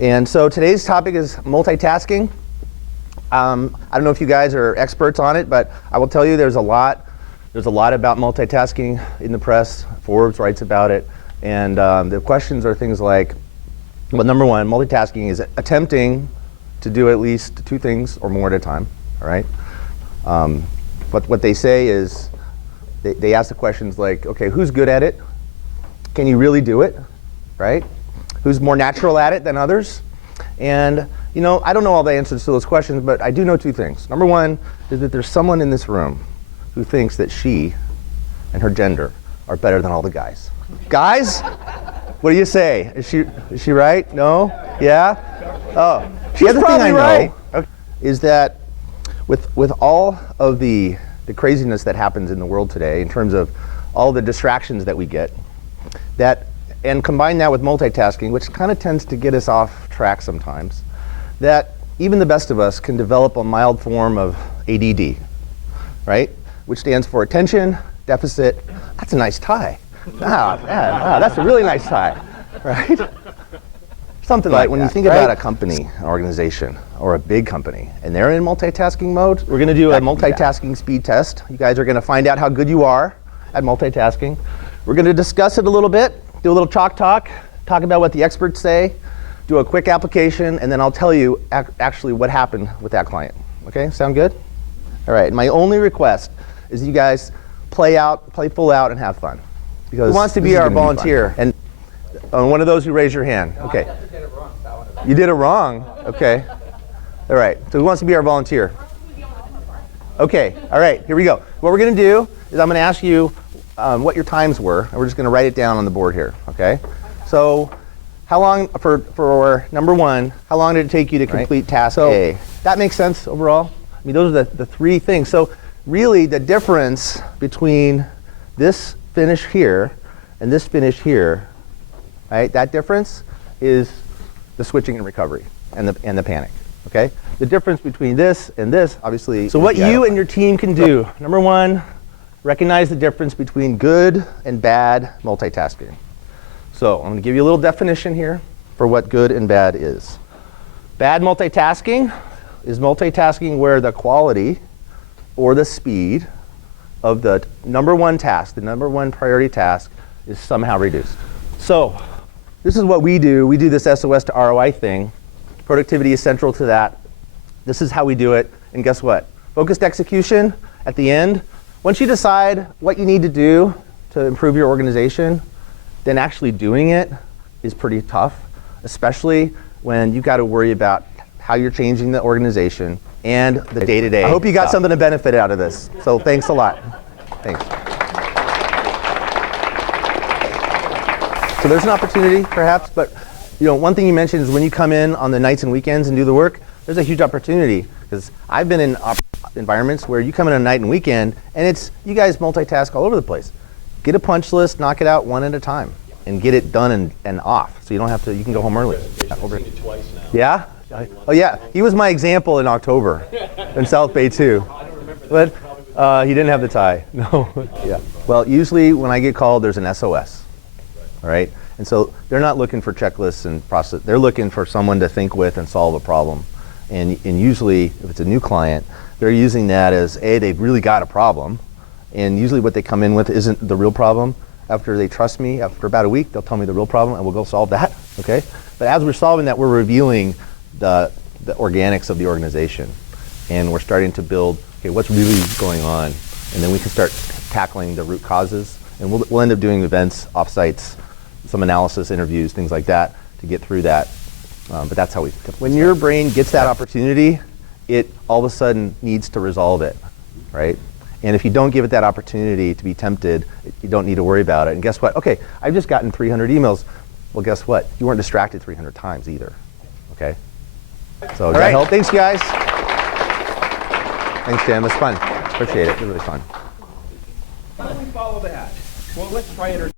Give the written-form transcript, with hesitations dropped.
And so today's topic is multitasking. I don't know if you guys are experts on it, but I will tell you there's a lot about multitasking in the press. Forbes writes about it. And the questions are things like, well, number one, multitasking is attempting to do at least two things or more at a time, all right? But what they say is, they ask the questions like, okay, who's good at it? Can you really do it, right? Who's more natural at it than others? And you know, I don't know all the answers to those questions, but I do know two things. Number one is that there's someone in this room who thinks that she and her gender are better than all the guys. Guys, what do you say? Is she right? No? Yeah? Oh, she's probably right. Is that with all of the craziness that happens in the world today, in terms of all the distractions that we get, and combine that with multitasking, which kind of tends to get us off track sometimes, that even the best of us can develop a mild form of ADD, right? Which stands for attention deficit. That's a nice tie. That's a really nice tie, right? Something like when you think about a company, an organization, or a big company, and they're in multitasking mode, we're going to do a multitasking speed test. You guys are going to find out how good you are at multitasking. We're going to discuss it a little bit, do a little talk about what the experts say, do a quick application, and then I'll tell you actually what happened with that client. Okay, sound good? All right, my only request is you guys play full out, and have fun. Because who wants to be our volunteer? And one of those who raise your hand. Okay. I did it wrong. You did it wrong? Okay. All right, so who wants to be our volunteer? Okay, all right, here we go. What we're going to do is I'm going to ask you what your times were, and we're just going to write it down on the board here, okay? So how long, for number one, how long did it take you to complete task A? That makes sense overall? I mean, those are the three things. So really the difference between this finish here and this finish here, right? That difference is the switching and recovery and the panic, okay? The difference between this and this, obviously. So what you and your team can do, number one, recognize the difference between good and bad multitasking. So I'm going to give you a little definition here for what good and bad is. Bad multitasking is multitasking where the quality or the speed of the number one task, the number one priority task, is somehow reduced. So this is what we do. We do this SOS to ROI thing. Productivity is central to that. This is how we do it. And guess what? Focused execution at the end. Once you decide what you need to do to improve your organization, then actually doing it is pretty tough, especially when you've got to worry about how you're changing the organization and the day-to-day. I hope you got something to benefit out of this. So thanks a lot. Thanks. So there's an opportunity, perhaps, but you know, one thing you mentioned is when you come in on the nights and weekends and do the work, there's a huge opportunity, because I've been in environments where you come in on a night and weekend, and it's you guys multitask all over the place. Get a punch list, knock it out one at a time, and get it done and off, so you don't have to. You can go home early. I've seen it twice now. Yeah. Oh yeah. He was my example in October, in South Bay too. I don't remember that. But he didn't have the tie. No. Yeah. Well, usually when I get called, there's an SOS. All right. And so they're not looking for checklists and process. They're looking for someone to think with and solve a problem. And usually, if it's a new client, they're using that as, they've really got a problem. And usually what they come in with isn't the real problem. After they trust me, after about a week, they'll tell me the real problem, and we'll go solve that, okay? But as we're solving that, we're revealing the organics of the organization. And we're starting to build, okay, what's really going on? And then we can start tackling the root causes. And we'll end up doing events, offsites, some analysis, interviews, things like that, to get through that. But that's how we typically When your brain gets that opportunity, it all of a sudden needs to resolve it, right? And if you don't give it that opportunity to be tempted, you don't need to worry about it. And guess what? Okay, I've just gotten 300 emails. Well, guess what? You weren't distracted 300 times either, okay? So does that help? Thanks, guys. Thanks, Jim. It was fun. Appreciate it. It was really fun. How do we follow that? Well, let's try it.